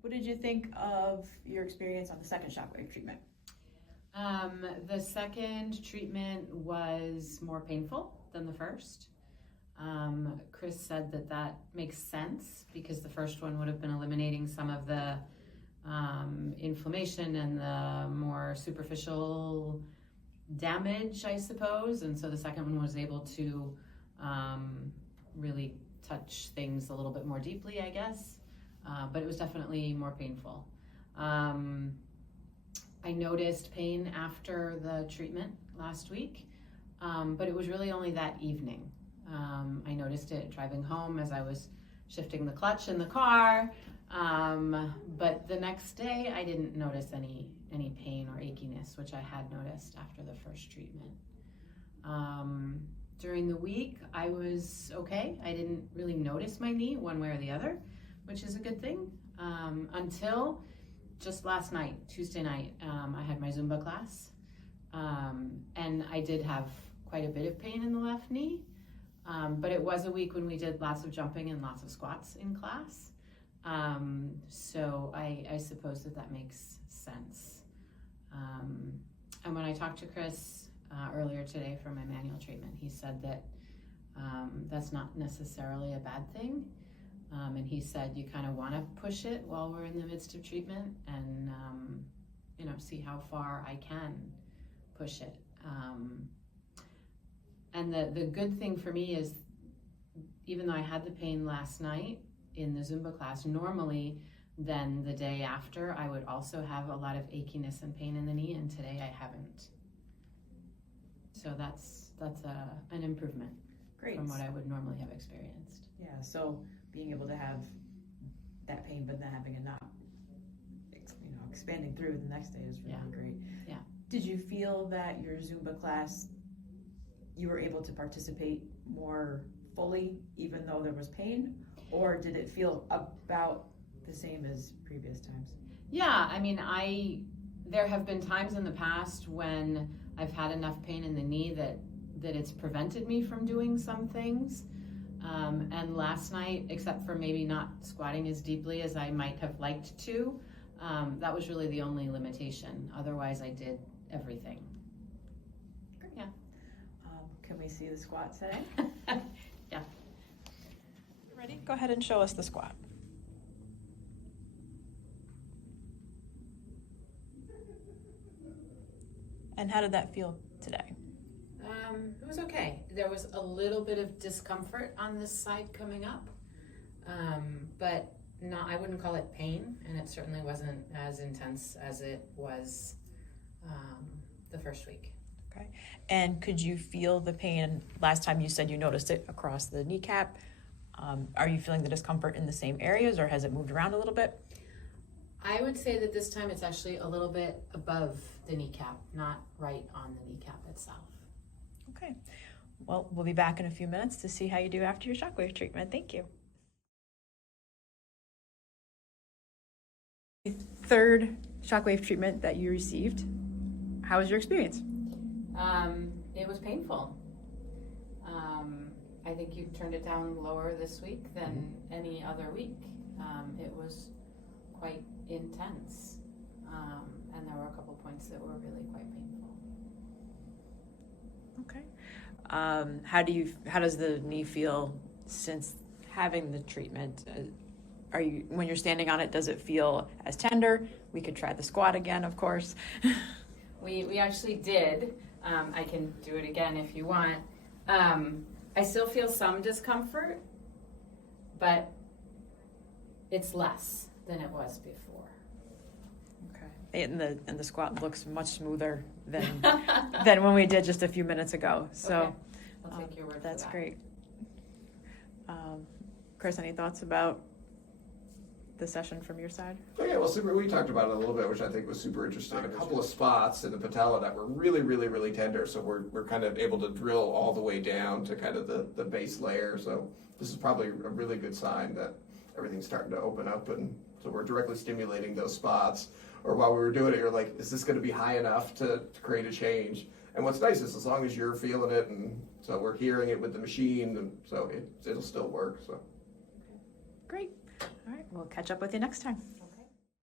What did you think of your experience on the second Shockwave treatment? The second treatment was more painful than the first. Chris said that makes sense because the first one would have been eliminating some of the inflammation and the more superficial damage, I suppose. And so the second one was able to really touch things a little bit more deeply, I guess. But it was definitely more painful. I noticed pain after the treatment last week, but it was really only that evening. I noticed it driving home as I was shifting the clutch in the car, but the next day I didn't notice any pain or achiness, which I had noticed after the first treatment. During the week, I was okay. I didn't really notice my knee one way or the other, which is a good thing, until just last night, Tuesday night. I had my Zumba class, and I did have quite a bit of pain in the left knee, but it was a week when we did lots of jumping and lots of squats in class, so I suppose that makes sense. And when I talked to Chris earlier today for my manual treatment, he said that that's not necessarily a bad thing. And he said you kind of want to push it while we're in the midst of treatment and, see how far I can push it. And the good thing for me is, even though I had the pain last night in the Zumba class, normally then the day after I would also have a lot of achiness and pain in the knee, and today I haven't. So that's an improvement. Great. From what I would normally have experienced. Yeah, so being able to have that pain but then having it not expanding through the next day is really great. Yeah. Did you feel that your Zumba class, you were able to participate more fully even though there was pain, or did it feel about the same as previous times? Yeah, I mean, there have been times in the past when I've had enough pain in the knee that it's prevented me from doing some things. And last night, except for maybe not squatting as deeply as I might have liked to, that was really the only limitation. Otherwise, I did everything. Yeah. Can we see the squat setting? Yeah. Ready? Go ahead and show us the squat. And how did that feel today? It was okay. There was a little bit of discomfort on this side coming up, but I wouldn't call it pain, and it certainly wasn't as intense as it was the first week. Okay. And could you feel the pain? Last time you said you noticed it across the kneecap. Are you feeling the discomfort in the same areas, or has it moved around a little bit? I would say that this time it's actually a little bit above the kneecap, not right on the kneecap itself. Okay. Well, we'll be back in a few minutes to see how you do after your Shockwave treatment. Thank you. Third Shockwave treatment that you received. How was your experience? It was painful. I think you turned it down lower this week than any other week. It was quite intense, and there were a couple points that were really quite painful. Okay. How does the knee feel since having the treatment? When you're standing on it, does it feel as tender? We could try the squat again, of course. We actually did. I can do it again if you want. I still feel some discomfort, but it's less than it was before. Okay. And the squat looks much smoother than when we did just a few minutes ago. So okay. I'll take your word for that. That's great. Chris, any thoughts about the session from your side? Oh yeah, well, we talked about it a little bit, which I think was super interesting. A couple of spots in the patella that were really, really, really tender, so we're kind of able to drill all the way down to kind of the base layer. So this is probably a really good sign that everything's starting to open up, and so we're directly stimulating those spots. Or while we were doing it, you're like, is this going to be high enough to create a change? And what's nice is as long as you're feeling it, and so we're hearing it with the machine, and so it'll still work. So Great. All right, we'll catch up with you next time.